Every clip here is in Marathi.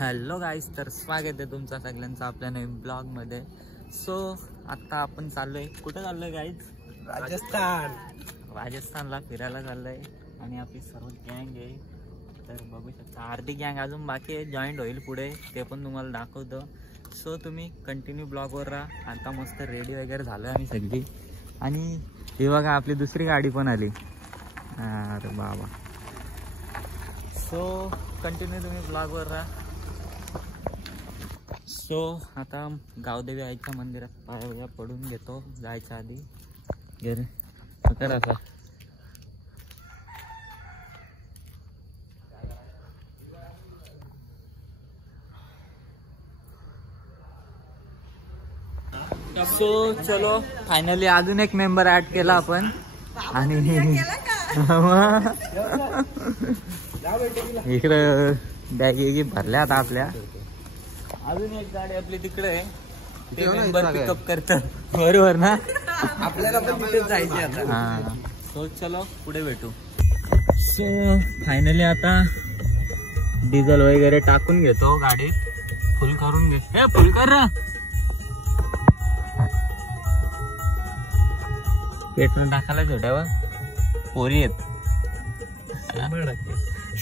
हॅलो गाईस, तर स्वागत आहे तुमचं सगळ्यांचं आपल्या नवीन ब्लॉग मध्ये. सो आता आपण चाललोय, कुठे चाललोय गाईज? राजस्थानला फिरायला चाललोय आणि आपली सर्व गँग आहे. तर बघू शकता अर्धी गँग अजून बाकी आहे, जॉईंट होईल पुढे, ते पण तुम्हाला दाखवतो. सो तुम्ही कंटिन्यू ब्लॉगवर राहा. आता मस्त रेडी वगैरे झालं आम्ही सगळी, आणि ही बघा आपली दुसरी गाडी पण आली. अरे बाबा, सो कंटिन्यू तुम्ही ब्लॉगवर राहा. सो आता गावदेवी आईच्या मंदिरात पाया पडून घेतो जायच्या आधी. घर आता सो चलो, फायनली अजून एक मेंबर ऍड केला आपण. आणि इकडं बॅग भरल्या आता आपल्या. अजून एक गाडी आपली तिकडे आहे, ते मेंबर पिकअप करतं बरोबर ना. आपल्याला पण तिथे जायचे आता. हा, सो चलो पुढे भेटू. सो फायनली आता डिझेल वगैरे टाकून घेतो गाडीत, फुल करून घे. फुल कर ना. पेट्रोल टाकायला छोट्यावर पोरी आहेत.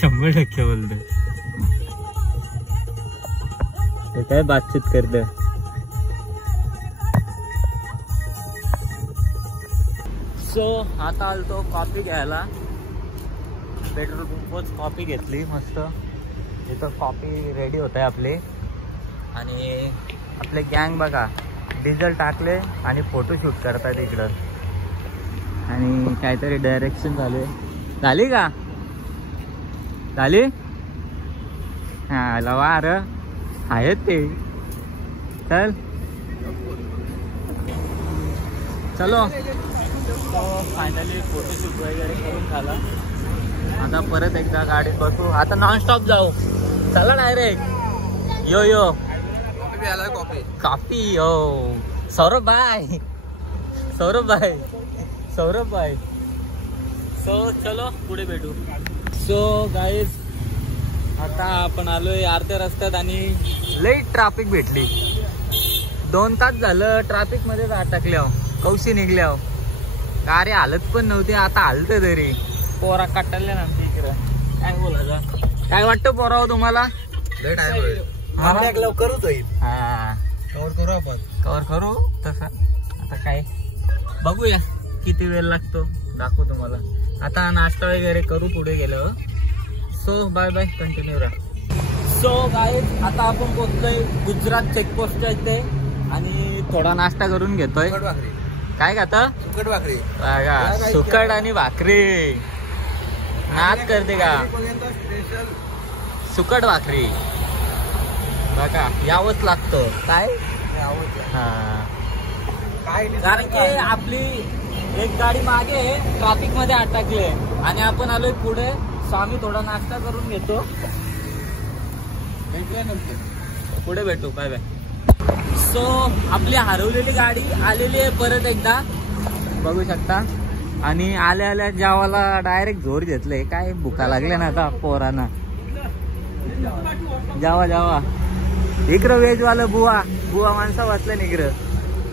100% बोलतो. काय बातचीत करत. सो आता आलतो कॉफी घ्यायला. पेट्रोल पंपच कॉफी घेतली मस्त. इथं कॉफी रेडी होत आहे आपली. आणि आपले गँग बघा डिझेल टाकले आणि फोटोशूट करतात इकडं. आणि काहीतरी डायरेक्शन झाले. झाली का? झाली. हा लवा अरे आहेत ते. चल चलो. फायनली फोटोशूट वगैरे करून झाला. आता परत एकदा गाडीत बसू. आता नॉनस्टॉप जाऊ. चला डायरेक्ट. यो यो कॉफी. यो सौरभ भाई, सौरभ भाई, सौरभ भाई. सो चलो पुढे भेटू. सो गाईज आता आपण आलोय अर्ध्या रस्त्यात आणि लई ट्रॅफिक भेटली. 2 तास झालं ट्रॅफिक मध्ये अटकल्यावर, कौशी निघल्यावर. गाडी हालत पण नव्हती, आता हालत तरी. पोरा कटलल्या ना आमच्या इकडं. काय बोलायचं? काय वाटतं पोरा तुम्हाला? लवकरच होईल. हा कव्हर करू आपण. कव्हर करू तसं. आता काय बघूया किती वेळ लागतो, दाखवू तुम्हाला. आता नाश्ता वगैरे करू पुढे गेल्यावर. सो बाय बाय, कंटिन्यू राहा. सो गाईज आता आपण पोहोचलोय गुजरात चेकपोस्टच्या इथे आणि थोडा नाश्ता करून घेतोय. काय खाता? सुकट भाकरी. सुकट आणि भाकरी. नाच करते का? सुकट भाकरी बघा यावंच लागतं. काय? हा, कारण की आपली एक गाडी मागे ट्रॅफिक मध्ये अटकले आणि आपण आलोय पुढे. सो आम्ही थोडा नाश्ता करून घेतो. पुढे भेटू. Bye bye. सो आपली हरवलेली गाडी आलेली आहे परत एकदा, बघू शकता. आणि आल्या आल्या जेवायला डायरेक्ट जोर घेतलंय. काय भुका लागल्या ना आता पोरांना. जावा जावा. इकडं व्हेज वाला बुवा माणसा बसल्या इकडं.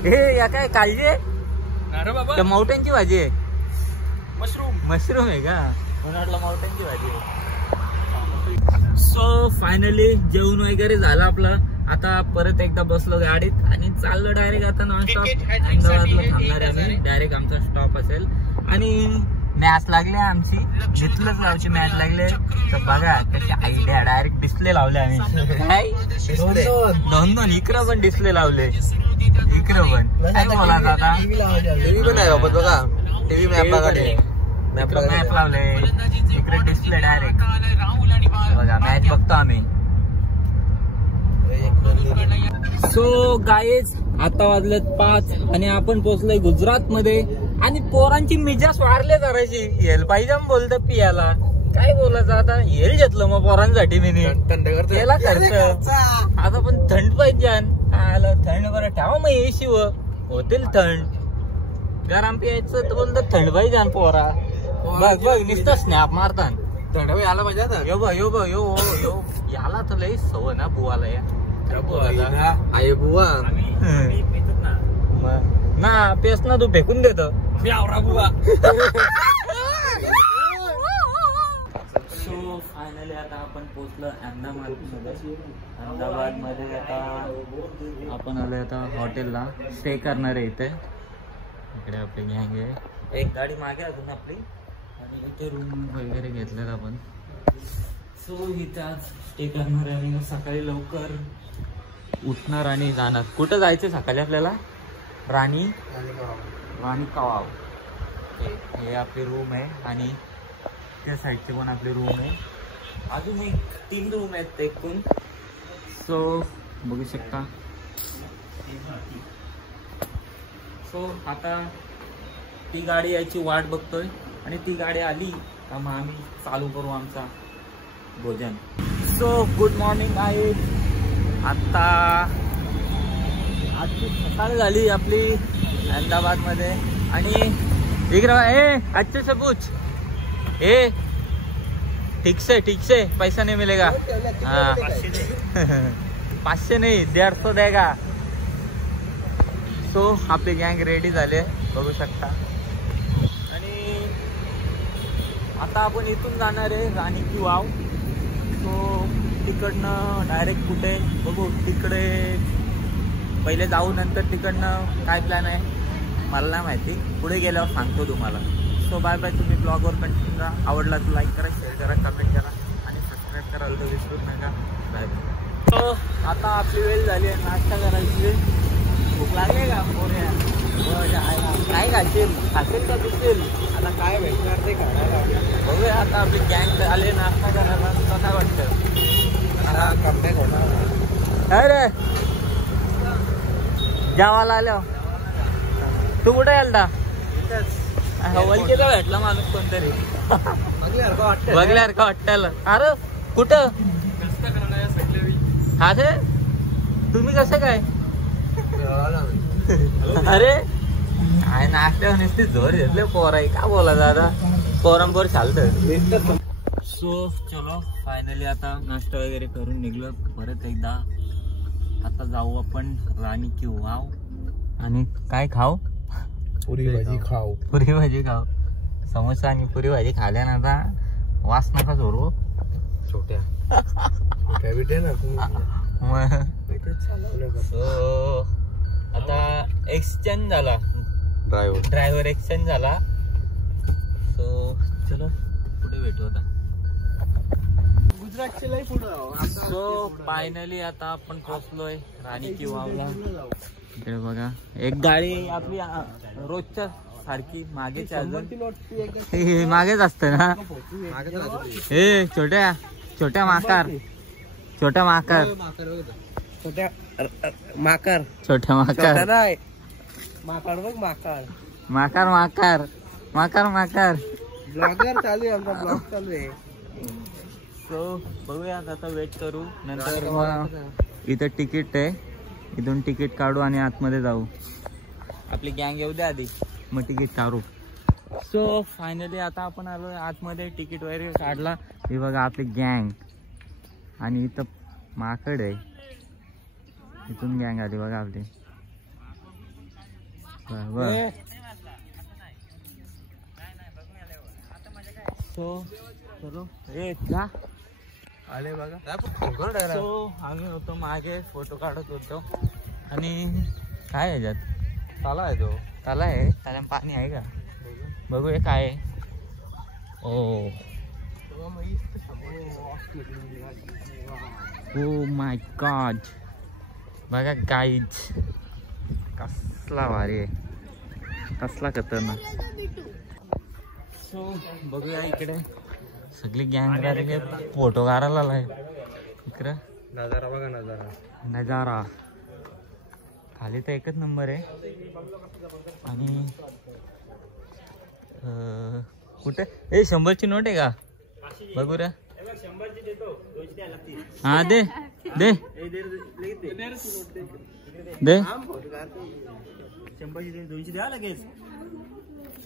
हे या काय काळजी आहे? माउंटेनची भाजी आहे. मशरूम आहे का? उन्हाळ्याला माउंटेनची भाजी आहे. सो फायनली जेवण वगैरे झालं आपलं. आता परत एकदा बसलो गाडीत आणि चाललो डायरेक्ट आता नॉनस्टॉप अहमदाबादला थांबणार आहे आम्ही. डायरेक्ट आमचा स्टॉप असेल. आणि मॅच लागले आमची, घेतलंच लावची मॅच लागले. तर बघा कशी आयडिया, डायरेक्ट डिस्प्ले लावले आम्ही. काय 2 इकडं पण डिस्प्ले लावले. इकडं पण काय बोलायचं आता. टीव्ही पण आहे बाबा बघा. टीव्ही मॅप लावले. इकडे डिस्प्ले डायरेक्ट बघा. मॅच बघतो आम्ही. सो गाईज आता वाजलेत 5 आणि आपण पोहोचलोय गुजरात मध्ये. आणि पोरांची मिजाज वाढले करायची. हेल पाहिजे बोलत पियाला. काय बोलायचं आता. हेल घेतलं मग पोरांसाठी मी. त्याला खर्च आता पण थंड पाहिजे. आलं थंड बरं ठेवा मग एसी होतील थंड. गरम प्यायचं तर बोलत थंड पाहिजे पोरा. बघ बघ नुसतं स्नॅप मारतात. धडावे आला पाहिजे आता. यो याला तर लई सवय ना बुवाला या आहे बुवा ना पेस ना तू फेकून देत बुवा. सो फायनली आता आपण पोहोचलो अहमदाबाद मध्ये. आता आपण आलोय आता हॉटेलला स्टे करणार आहे इथे. इकडे आपली गँग आहे. एक गाडी मागे अजून आपली आणि इथे रूम वगैरे घेतलेत आपण. सो इथं स्टे करणार आहे आणि सकाळी लवकर उठणार आणि जाणार. कुठं जायचं सकाळी आपल्याला? राणी कवाव. हे आपली रूम आहे आणि त्या साईडची पण आपली रूम आहे. अजून एक 3 रूम आहेत एकूण. सो बघू शकता. सो आता ती गाडी यायची वाट बघतोय आणि ती गाडी आली का मग आम्ही चालू करू आमचा भोजन. सो गुड मॉर्निंग आहे. आता आजची सकाळ झाली आपली अहमदाबाद मध्ये. आणि इकडे अच्छे से पूछ. ठीक से पैसा नहीं मिलेगा. हाँ 500 नहीं 150 देगा. तो आपली गँग रेडी झाले बघू शकता. आणि आता आपण इथून जाणार आहे राणी की वाव. तो तिकडनं डायरेक्ट कुठे बघू. तिकडे पहिले जाऊ नंतर तिकडनं काय प्लॅन आहे मला नाही माहिती. पुढे गेल्यावर सांगतो तुम्हाला. So bye bye. तुम्ही ब्लॉगवर कंटिन्यू राहा. आवडला तर लाईक करा, शेअर करा, कमेंट करा आणि सबस्क्राईब करायला तर विसरू नका. Bye bye. सो आता आपली वेळ झाली आहे नाश्ता करायची. भूक लागली का पोऱ्या? काय खाशील का पिशील? आता काय भेटणार ते खायला बघूया. आता आपली गँग आले नाश्ता करायला. कसं वाटतं? अरे जेवायला आलो. तू कुठे गेलता? वलकेचा भेटला माणूस कोणतरी. बघल्यासारखं वाटतं. अरे कुठं? हा ते तुम्ही कसं काय? अरे काय नाश्त्यावर नुसती जोर घेतले पोर आहे का बोला दादा. पोरांपोर चालतं. सो चलो फायनली आता नाश्ता वगैरे करून निघलो परत एकदा. आता जाऊ आपण राणी की वाव आणि काय खाऊ? पुरी भाजी खाऊ. समोसा आणि पुरी भाजी खाल्यानंतर वास नका जोरू. छोट्या भेटे ना. सो आता एक्सचेंज झाला. ड्रायव्हर एक्सचेंज झाला. सो चलो पुढे भेटू आता. सो फायनली आता आपण पोहोचलोय राणी की वावला. इकडे बघा एक गाडी आपली रोजच्या सारखी मागेच अजून मागेच असत ना. हे छोट्या माकार ब्लॉगर चालू आहे. आमचा ब्लॉग चालू आहे. सो बघूया आता वेट करू. नंतर इथं तिकीट आहे. इथून तिकीट काढू आणि आतमध्ये जाऊ. आपली गँग येऊ द्या आधी मग तिकीट काढू. सो फायनली आता आपण आलो आतमध्ये. तिकीट वगैरे काढला. हे बघा आपली गँग आणि इथं माकड आहे. इथून गँग आली बघा आपली. सो चलो जा आले बघा. सो आम्ही होतो मागे फोटो काढत होतो. आणि काय आहे याच्यात? ताला आहे. तो ताला आहे. त्याला पाणी आहे का बघू. हे काय आहे? Oh my God. बघा गाईज कसला भारी आहे. कसला खतरनाक. सो बघूया इकडे सगळी गँग फोटो काढायला आहे. इकडं नजारा बघा. नजारा खाली तर एकच नंबर आहे. आणि कुठे 100ची नोट आहे का बघू रे. हा दे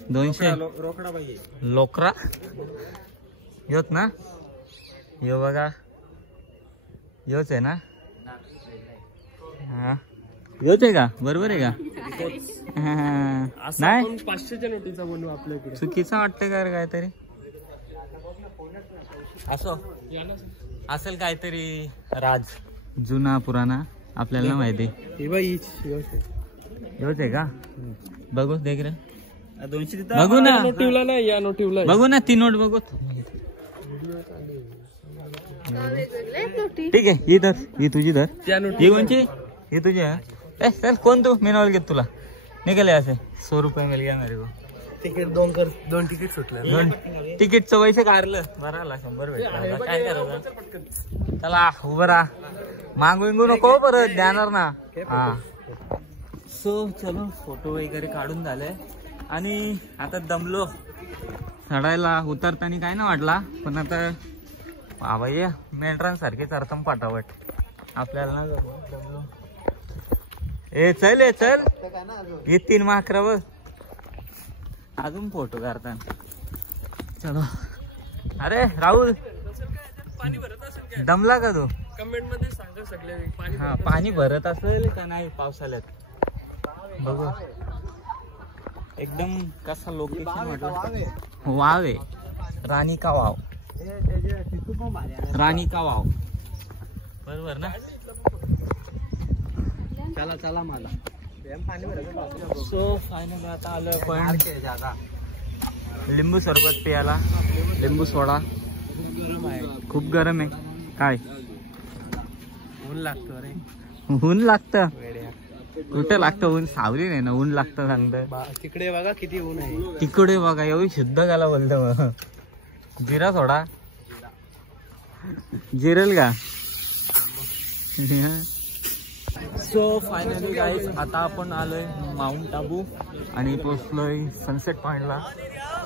200 रोकडा पाहिजे. लोकरा योच ना, यो बघा योच आहे ना, हा योच आहे का, बरोबर आहे का? नाही 500च्या नोटीचा बनवू आपल्याकडे, चुकीचं वाटतं का काहीतरी, असो असेल काहीतरी राज जुना पुराणा, आपल्याला माहिती. योच आहे का, बघू देख रे, 200 बघू ना, नोटिवला नाही या नोटिवला बघू ना, ती नोट बघू. ठीक आहे, ही धर, ही तुझी धर, ही कोणची, ही तुझी आहे. ए चल, कोण तू, मी नवल घेत तुला, निघाले असे 100 रुपये मिल गया मेरे को. तिकीट दोन तिकीट सुटले, दोन तिकीटचं पैसे काढलं, बरं 100 भेटलं, काय करायचं. चला उभं राहा, मागू विंगू नको परत, देणार ना. हा सो चलो, फोटो वगैरे काढून झाले आणि आता दमलो. चढायला उतरताना काय ना वाटला, पण आता बाबा ये मेंढरांसारखे चरतम पाटावट आपल्याला ना दमलो. ए चल, ए चल, हे 3 माकरा बघ, अजून फोटो काढताना. चलो, अरे राहुल दमला का तू, कमेंट मध्ये सांगा सगळे. हा पाणी भरत असेल का नाही पावसाळ्यात, बघू एकदम कसा लोकेशन वाटलं. वाव आहे, राणी का वाव, राणी का वाव, बरोबर ना. चला चला मला. सो फायनल आता आलं पण लिंबू सरबत प्यायला, लिंबू सोडा, खूप गरम आहे. काय ऊन लागतो रे, ऊन लागतं, कुठे लागतं ऊन, सावली नाही ना, ऊन लागतं सांगतं. तिकडे बघा किती ऊन आहे, तिकडे बघा, एवढी शुद्ध गाला बोलतो मग. जिरा सोडा, जिरेल का. सो फायनली गाईज आता आपण आलोय माउंट आबू आणि पोचलोय सनसेट पॉइंटला.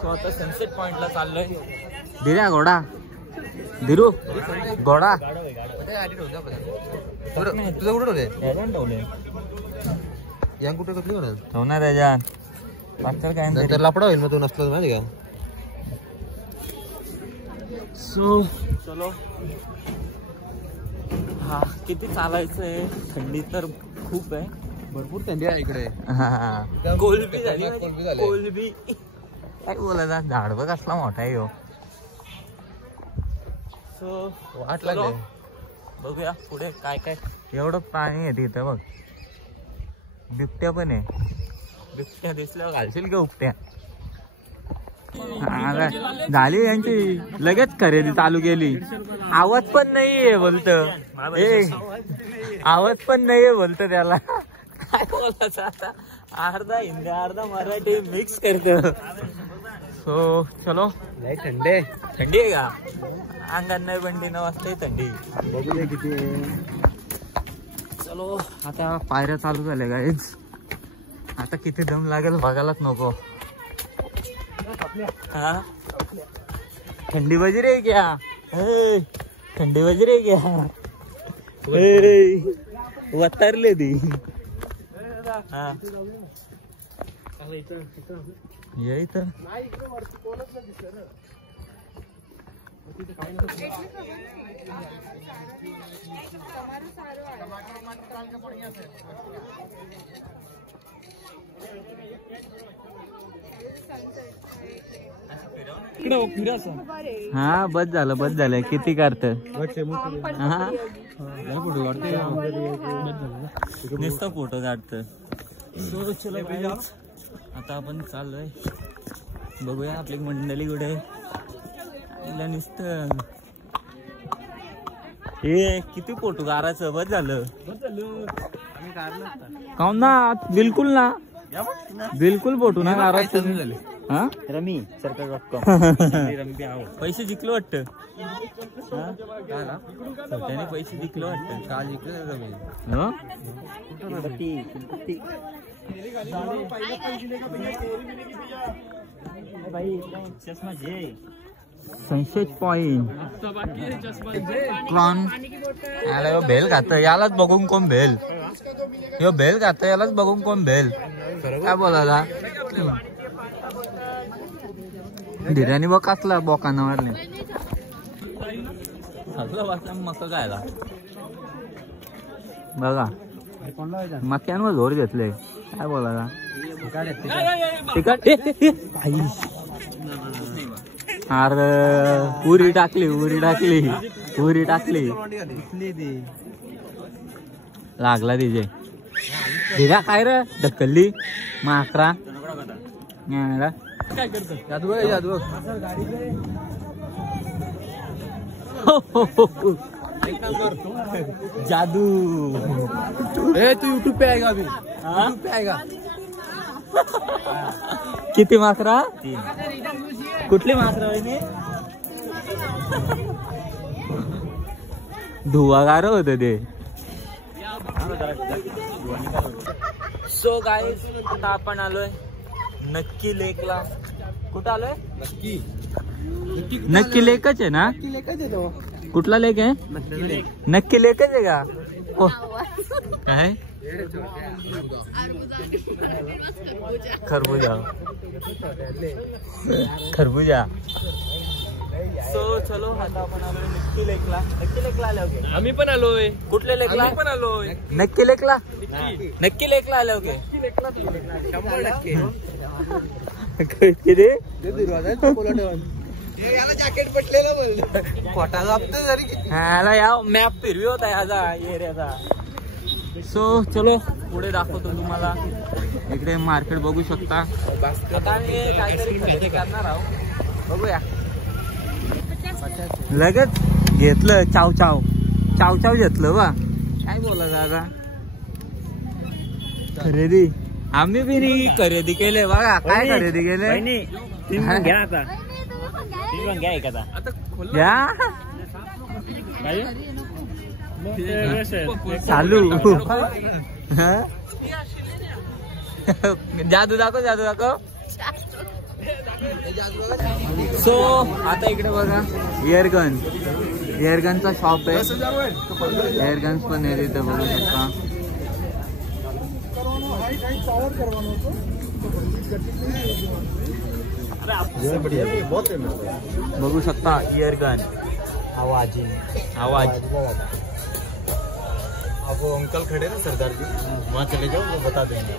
सो आता सनसेट पॉइंटला चाललोय. धीरा घोडा, धीरू घोडा तुझं कुठं ठेवले, ठेवले या कुठे कसली होणार ठेवणार त्याच्यात मागचं काय नंतर लापडा होईल मग तू नसलं माहिती का. सो चलो, हा किती चालायचंय, थंडी तर खूप आहे, भरपूर थंडी आहे इकडे. कोलबी झाली, कोलबी झाली. कोलबी काय बोलायचं, झाड बघ असला मोठा आहे. सो वाट लागले, बघूया पुढे काय काय. एवढं पाणी आहे तिथं बघ, बिबट्या पण आहे, बिबट्या दिसल्यावर घालशील का उपट्या. झाली यांची लगेच खरेदी चालू केली. आवाज पण नाहीये बोलत, आवाज पण नाहीये बोलत, त्याला काय बोलायचं आता, अर्धा हिंदी अर्धा मराठी मिक्स करत. सो चलो, थंडे थंडी आहे का, अंगात नाही बंडी न वाजते थंडी. बघू दे किती. चलो आता पायऱ्या चालू झाल्या गाईज, आता किती दम लागेल बघायलाच नको. हा ठंडी बज रही है क्या, ठंडी बज रही है क्या, वतरले दी. हा यही तर हा बस झालं किती करत नुसतं फोटो काढत. आता आपण चाललोय, बघूया आपली मंडळी कुठे नुसतं. हे किती फोटो काढायचं, बस झालं काऊन ना, बिलकुल ना, बिलकुल फोटो ना काढायचं झाले. हा रमी पैसे जिंकलो वाटतं, त्याने पैसे जिंकलो वाटतं, काल जिंकले रमी. सनसेट पॉइंट कोण याला भेल खात, यालाच बघून कोण भेल, यो भेल खात, यालाच बघून कोण भेल. काय बोलायला धीराने बघ कसला बोकानं मारले. हसला बसला मका खायला बघा मक्यांवर जोर घेतले काय बोला तिकट अरे पुरी टाकली लागला तिचे धिरा काय रे ढकलली माकरा काय करतो जादू जादू तू यूट्यूब पे आएगा अभी यूट्यूब पे आएगा किती माकरा कुठली माकरा धुवागार होत ते सो गाईज आता आपण आलोय नक्की लेकला कुठं आलोय नक्की लेकच आहे ना कुठला लेक आहे नक्की लेकच आहे का काय खरबूजा सो चलो आता आपण आलोय नक्की लेकला आलो आम्ही पण आलोय कुठल्या लेकला पण आलोय नक्की लेकला आलो की किती जॅकेट पटलेलं खोटा लागतो जरी ह्याला या मॅप फिरवी होता ह्याचा एरियाचा सो चलो पुढे दाखवतो तुम्हाला इकडे मार्केट बघू शकता आता मी काहीतरी खरेदी करणार आहोत बघूया लगेच घेतलं चाव घेतलं बा काय बोला दादा खरेदी आम्ही बी नाही खरेदी केले बघा काय खरेदी केले घ्या आता घ्या एखादा घ्या चालू जादू दाखव सो आता इकडे बघा एअरगनचा शॉप आहे एअरगन्स पण आहे तिथे बघू शकता बघू शकता एअरगन आवाज अब वो अंकल खड़े ना सरदार जी वहाँ चले जाओ वो बता देंगे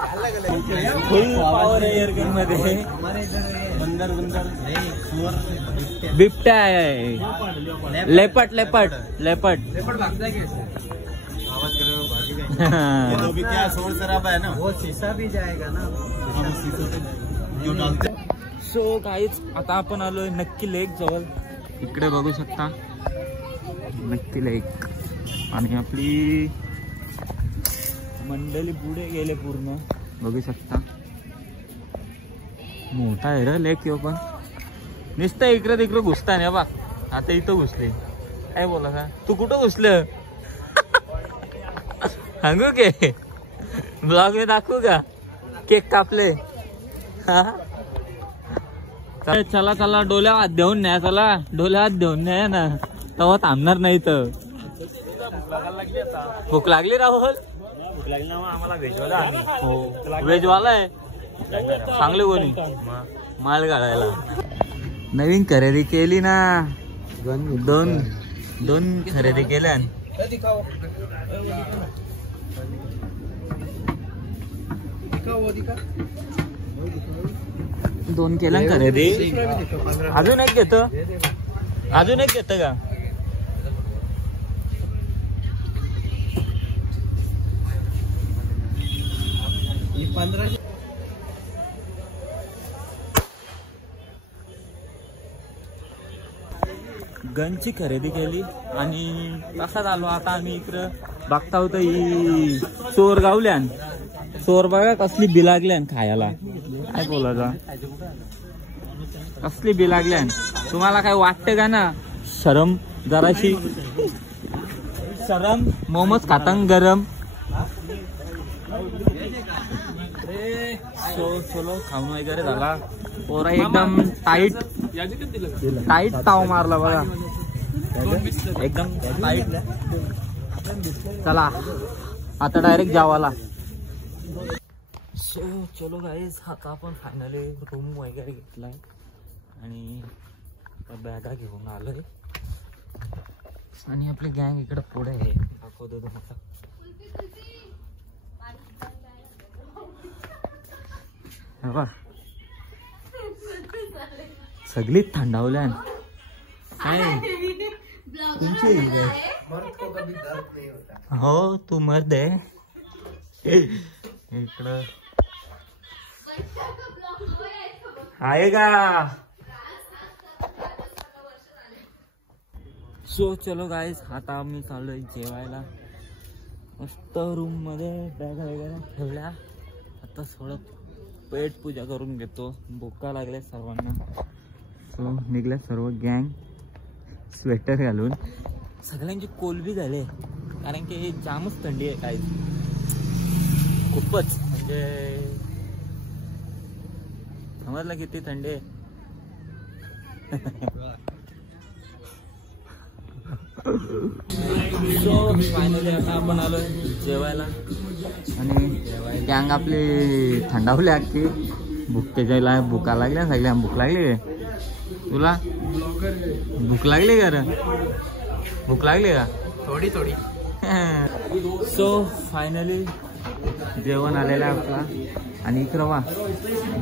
फुल पावर आहे एअरगन मध्ये बिबट्या आहे लेपट क्या शोर शराबा है ना वो शीशा भी जाएगा ना सो गाईज आता आपण आलोय नक्की लेक जवळ इकडे बघू शकता नक्की लेक आणि आपली मंडळी पुढे गेले पूर्ण बघू शकता मोठा आहे रे लेक यो पण नुसतं इकडे तिकडे घुसता नाही बा आता इथं घुसले काय बोला का तू कुठं घुसलं सांगू के ब्लॉग में दाखवू का केक कापले हा चला डोल्या हात देऊन न्या डोल्या हात देऊन न्या ना तेव्हा थांबणार नाही तर भूक लागली राहुल भूक लागली ना आम्हाला व्हेजवाला हो व्हेजवाला आहे चांगले कोणी माल काढायला नवीन खरेदी केली ना दोन खरेदी केल्या दोन केल्या खरेदी अजून एक घेतो का गनची खरेदी केली आणि कसा आलो आता आम्ही इकडं बघता होतो ही चोर गावल्यान चोर बघा कसली बिलागल्यान खायला काय बोलायचा कसली बिलागल्यान तुम्हाला काय वाटतं का ना शरम जराशी शरम मोमोज खातांग गरम चलो खाऊन वगैरे झाला पोरा एकदम टाईट टाईट ताव मारला बघा एकदम टाईट. चला आता डायरेक्ट जावाला. सो चलो गाईज आता आपण फायनली रूम वगैरे घेतलाय आणि बॅगा घेऊन आलोय आणि आपली गँग इकडे पुढे आहे. दाखवतो तुम्हाला. सगळी थंडावल्या काय तुमची. हो तू मर्द आहे. इकडं आहे का. सो चलो गाईज आता आम्ही चाललोय जेवायला. मस्त रूम मध्ये बॅग वगैरे ठेवल्या. आता थोडं पेट पूजा करून घेतो. भुका लागल्या सर्वांना. सो निघल्या सर्व गँग स्वेटर घालून. सगळ्यांची कोलबी झाले कारण की जामच थंडी आहे काय खूपच. म्हणजे समजलं किती थंडी आहे. सो फायनली आता आपण आलोय जेवायला आणि गँग आपली थंडावली अख्खी. भूक जायला भुका लागल्या सगळ्या. भूक लागली तुला. भूक लागली का रे. भूक लागली का थोडी थोडी. सो फायनली जेवण आलेलं आहे आपला. आणि इकडं बा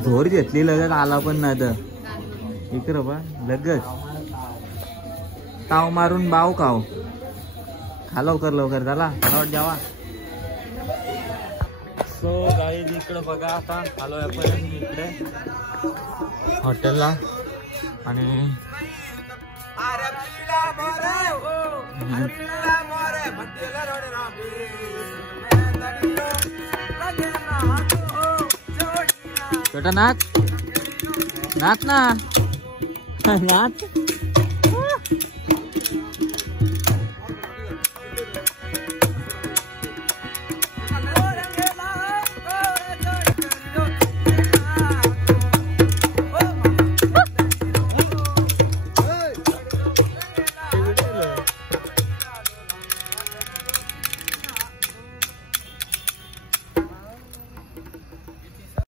झोर घेतली लगेच आला पण ना तर. इकडं बा लगेच ताव मारून बाव खाव. खा लवकर लवकर झाला फटाफट जेवा. सो गाईज इकडं बघा आता आलोय आपण इकडे हॉटेलला आणि छोटा नाच नाच ना नाच.